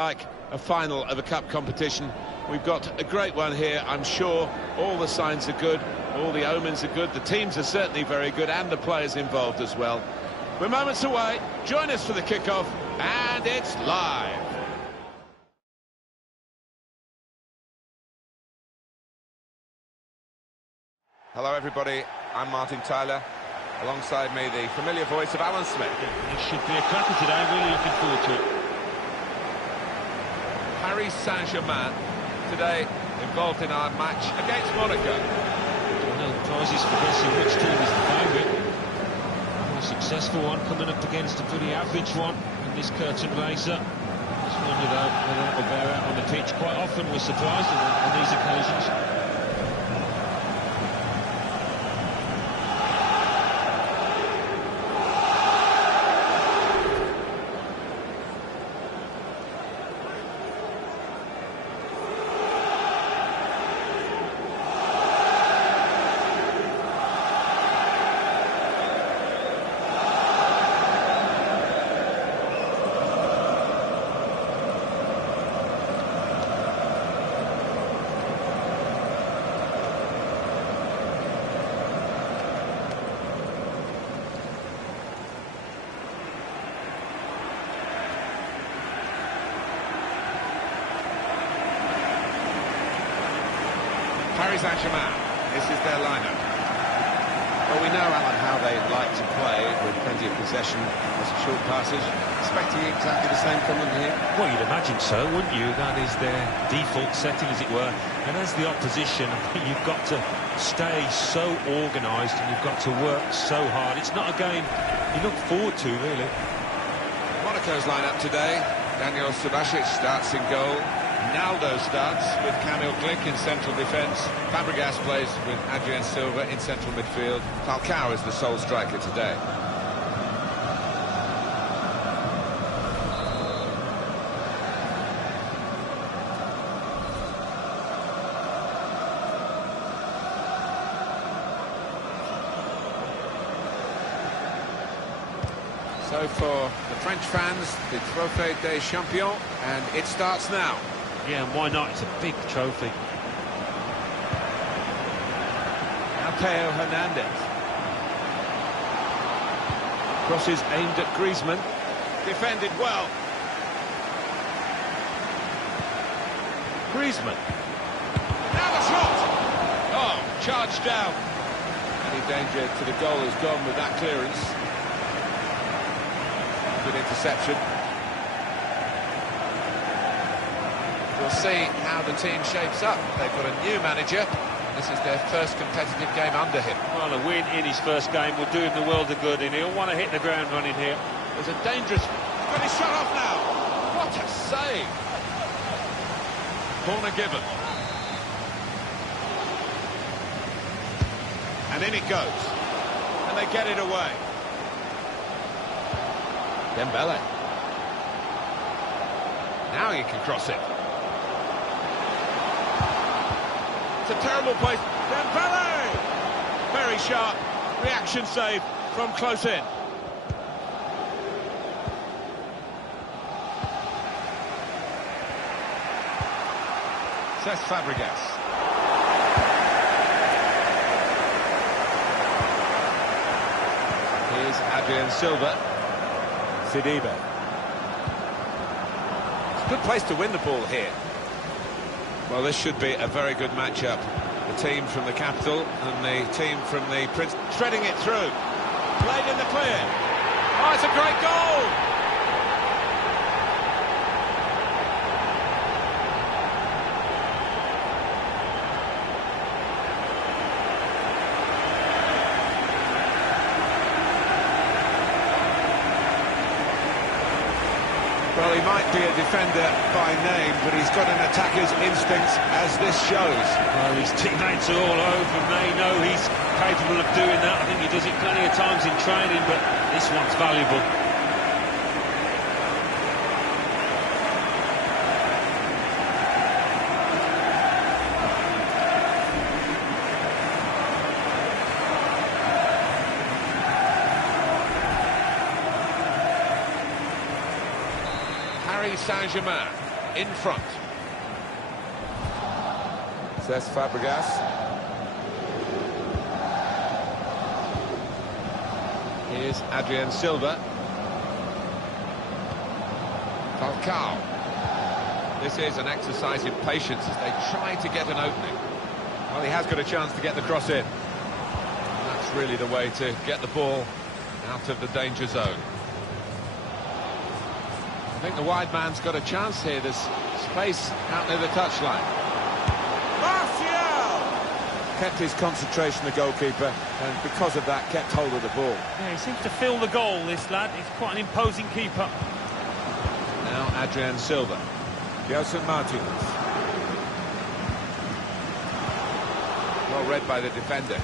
Like a final of a cup competition. We've got a great one here, I'm sure. All the signs are good, all the omens are good, the teams are certainly very good, and the players involved as well. We're moments away. Join us for the kickoff, and it's live. Hello everybody, I'm Martin Tyler. Alongside me, the familiar voice of Alan Smith. It should be a cracker today, really looking forward to it. Paris Saint-Germain today involved in our match against Monaco. Well, the prize is for guessing which team is the favourite. A more successful one coming up against a pretty average one in this curtain racer. Just wonder though whether that will bear out on the pitch. Quite often we're surprised on these occasions. Paris Saint-Germain, this is their lineup. Well, we know, Alan, how they like to play with plenty of possession and some short passes. Expecting exactly the same from them here? Well, you'd imagine so, wouldn't you? That is their default setting, as it were. And as the opposition, you've got to stay so organised and you've got to work so hard. It's not a game you look forward to, really. Monaco's lineup today. Daniel Subasic starts in goal. Naldo starts with Kamil Glik in central defence. Fabregas plays with Adrien Silva in central midfield. Falcao is the sole striker today. So for the French fans, the Trophée des Champions, and it starts now. Yeah, and why not? It's a big trophy. Now Teo Hernandez. Crosses aimed at Griezmann. Defended well. Griezmann. Now the shot! Oh, charged down. Any danger to the goal is gone with that clearance. Good interception. We'll see how the team shapes up. They've got a new manager. This is their first competitive game under him. Well, a win in his first game will do him the world of good, and he'll want to hit the ground running here. There's a dangerous... He's got his shot off now! What a save! Corner given. And in it goes. And they get it away. Dembele. Now he can cross it. It's a terrible place. Dembele! Very sharp. Reaction save from close in. Says Fabregas. Here's Adrien Silva. Sidibe. It's a good place to win the ball here. Well, this should be a very good matchup. The team from the capital and the team from the Prince. Threading it through. Played in the clear. Oh, it's a great goal! Well, he might be a defender by name, but he's got an attacker's instincts, as this shows. Well, his teammates are all over him. They know he's capable of doing that. I think he does it plenty of times in training, but this one's valuable. Paris Saint-Germain. in front. Cesc Fabregas. Here's Adrien Silva. Falcao. This is an exercise in patience as they try to get an opening. Well, he has got a chance to get the cross in. That's really the way to get the ball out of the danger zone. I think the wide man's got a chance here. There's space out near the touchline. Martial! Kept his concentration, the goalkeeper, and because of that, kept hold of the ball. Yeah, he seems to feel the goal, this lad. He's quite an imposing keeper. Now Adrien Silva. Gelson Martins. Well read by the defender.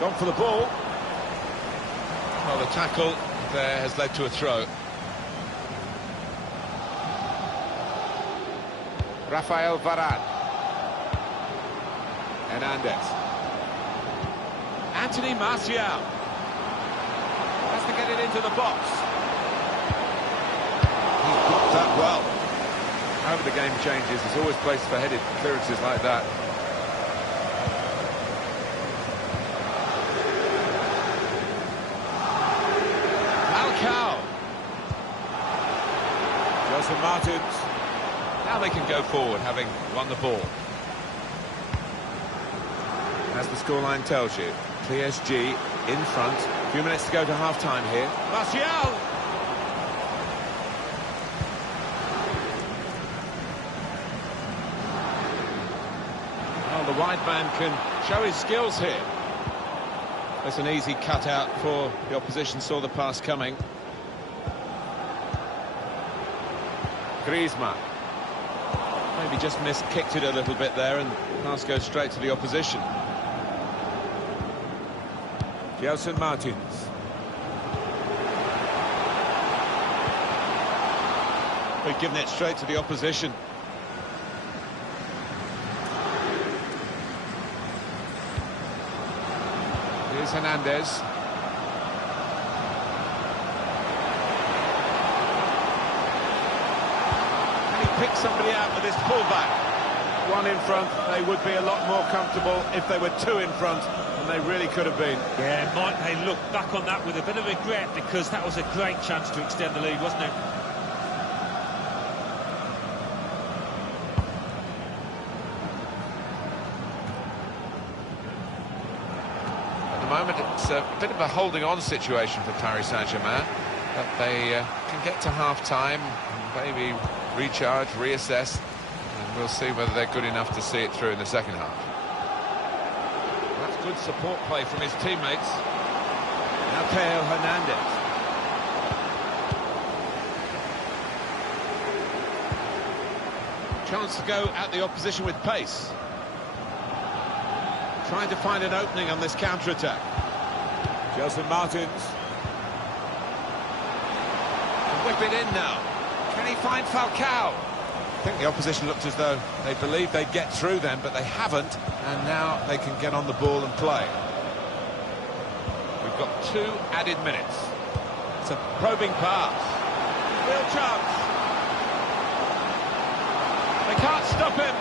Gone for the ball. Well, the tackle there has led to a throw. Rafael Varane. Hernandez. Anthony Martial. Has to get it into the box. He's blocked that well. However the game changes, there's always place for headed clearances like that. Falcao. Gelson Martins. Now they can go forward, having won the ball. As the scoreline tells you, PSG in front. A few minutes to go to half-time here. Martial! Well, the wide man can show his skills here. That's an easy cutout for the opposition, saw the pass coming. Griezmann. Maybe just kicked it a little bit there, and the pass goes straight to the opposition. Gelson Martins. We've given it straight to the opposition. Here's Hernandez. Can he pick somebody out with this pullback? One in front, they would be a lot more comfortable if they were two in front, and they really could have been. Yeah, might they look back on that with a bit of regret, because that was a great chance to extend the lead, wasn't it? At the moment, it's a bit of a holding-on situation for Paris Saint-Germain, but they can get to half-time, maybe recharge, reassess, and we'll see whether they're good enough to see it through in the second half. That's good support play from his teammates. Now Theo Hernandez. Chance to go at the opposition with pace. Trying to find an opening on this counter-attack. Gelson Martins. And whip it in now. Can he find Falcao? I think the opposition looked as though they believed they'd get through them, but they haven't, and now they can get on the ball and play. We've got 2 added minutes. It's a probing pass. Real chance. They can't stop him.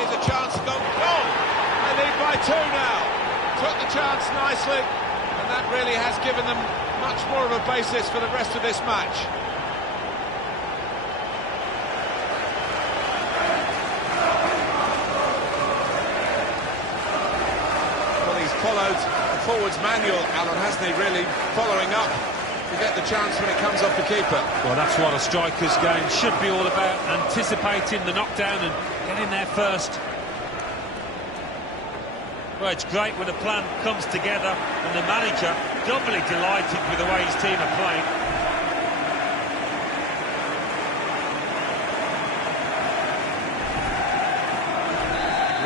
Here's a chance to go. Goal! They lead by 2 now. Took the chance nicely, and that really has given them much more of a basis for the rest of this match. Followed the forwards manual, Alan, hasn't he, really following up to get the chance when it comes off the keeper. Well, that's what a striker's game should be all about, anticipating the knockdown and getting there first. Well, it's great when a plan comes together, and the manager doubly delighted with the way his team are playing.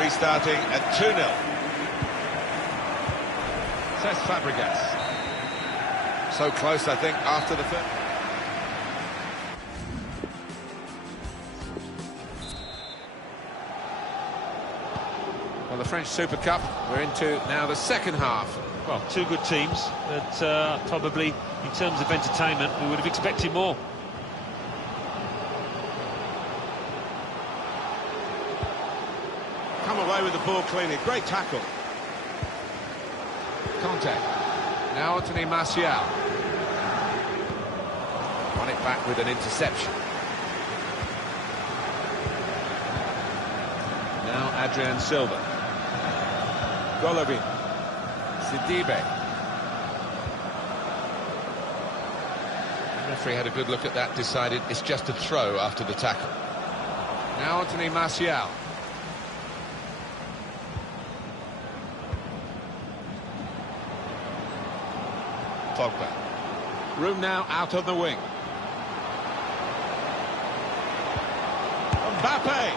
Restarting at 2-0. Cesc Fabregas. So close, I think, after the third. Well, the French Super Cup, we're into now the second half Well, two good teams, but probably in terms of entertainment, we would have expected more. Come away with the ball cleanly. Great tackle. Contact. Now Anthony Martial. Won it back with an interception. Now Adrian Silva. Golovin. Sidibe. The referee had a good look at that, decided it's just a throw after the tackle. Now Anthony Martial. Pogba. Room now out on the wing. Mbappe!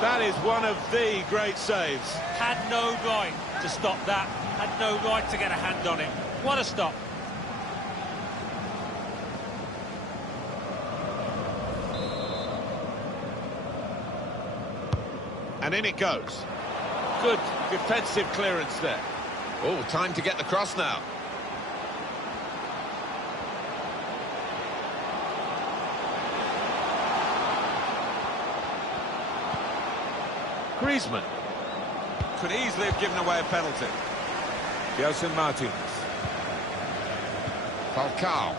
That is one of the great saves. Had no right to stop that. Had no right to get a hand on it. What a stop. And in it goes. Good defensive clearance there. Oh, time to get the cross now. Griezmann could easily have given away a penalty. Gelson Martins. Falcao.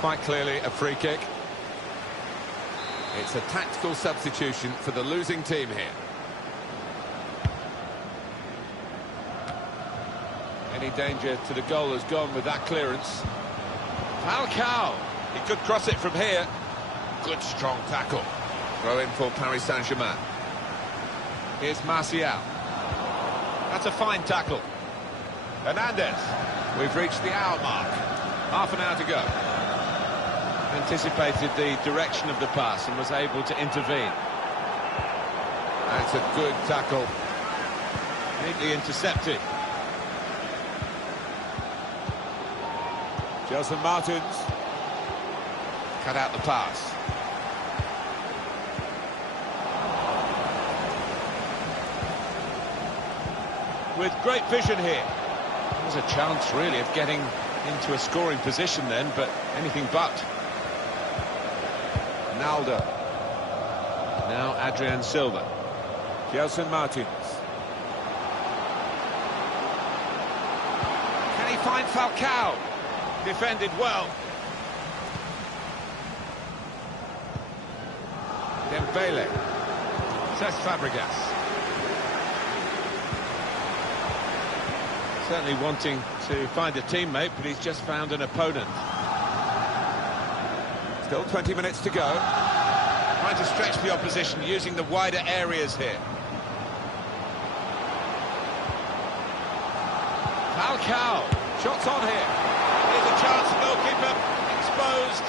Quite clearly a free kick. It's a tactical substitution for the losing team here. Any danger to the goal has gone with that clearance. Falcao. He could cross it from here. Good strong tackle. Throw in for Paris Saint-Germain. Here's Martial. That's a fine tackle. Hernandez. We've reached the hour mark. Half an hour to go. Anticipated the direction of the pass and was able to intervene. That's a good tackle. Neatly intercepted. Gelson Martins. Cut out the pass. With great vision here. There's a chance, really, of getting into a scoring position then, but anything but. Naldo. Now Adrian Silva. Gelson Martins. Can he find Falcao? Defended well. Dembele. Cesc Fabregas. Certainly wanting to find a teammate, but he's just found an opponent. Still 20 minutes to go. Trying to stretch the opposition using the wider areas here. Falcao. Shots on here. Here's a chance. Goalkeeper exposed.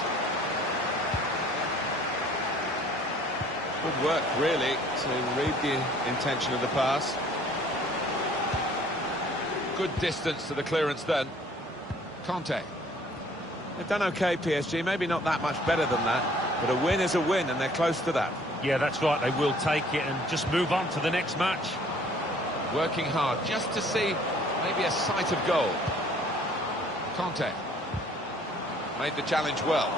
Good work, really, to read the intention of the pass. Good distance to the clearance then. Conte. They've done OK, PSG, maybe not that much better than that, but a win is a win, and they're close to that. Yeah, that's right, they will take it and just move on to the next match. Working hard, just to see maybe a sight of goal. Conte. Made the challenge well.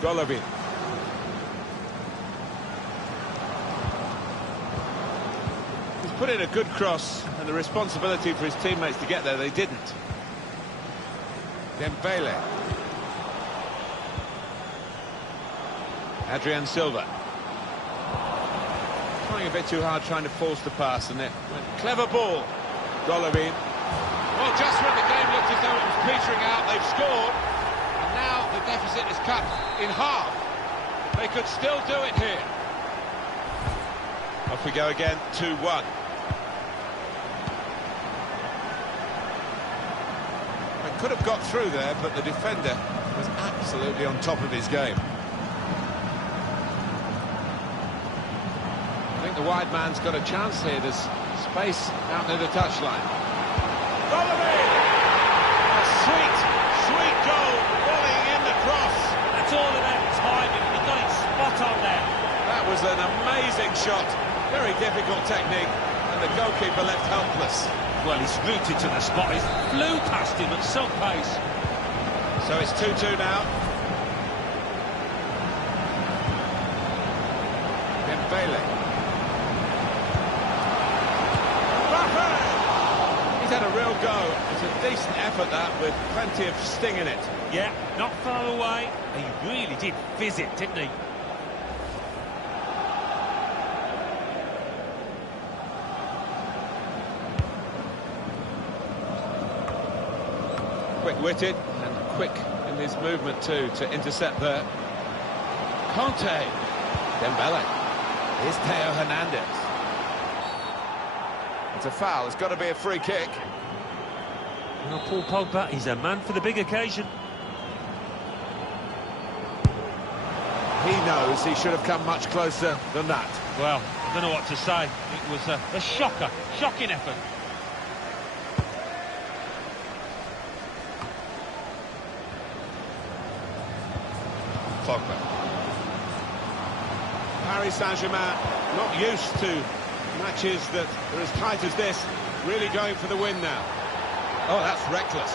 Golovin. He's put in a good cross, and the responsibility for his teammates to get there, they didn't. Dembele. Adrian Silva. Trying a bit too hard, trying to force the pass, and it went clever ball. Golovin. Well, just when the game looked as though it was petering out, they've scored, and now the deficit is cut in half. They could still do it here. Off we go again, 2-1. Could have got through there, but the defender was absolutely on top of his game. I think the wide man's got a chance here. There's space out near the touchline. Golovin! A sweet, sweet goal, volleying in the cross. That's all about timing. He got it spot on there. That was an amazing shot. Very difficult technique, and the goalkeeper left helpless. Well, he's rooted to the spot. He flew past him at some pace. So it's 2-2 now. Dembele. He's had a real go. It's a decent effort, that, with plenty of sting in it. Yeah, not far away. He really did fizz it, didn't he? Quick-witted and quick in his movement too to intercept there. Conte. Dembele. Here's Theo Hernandez. It's a foul. It's got to be a free kick. Well, Paul Pogba, he's a man for the big occasion. He knows he should have come much closer than that. Well, I don't know what to say. It was a shocker, shocking effort. Pogba. Paris Saint-Germain not used to matches that are as tight as this, really going for the win now. Oh, that's reckless.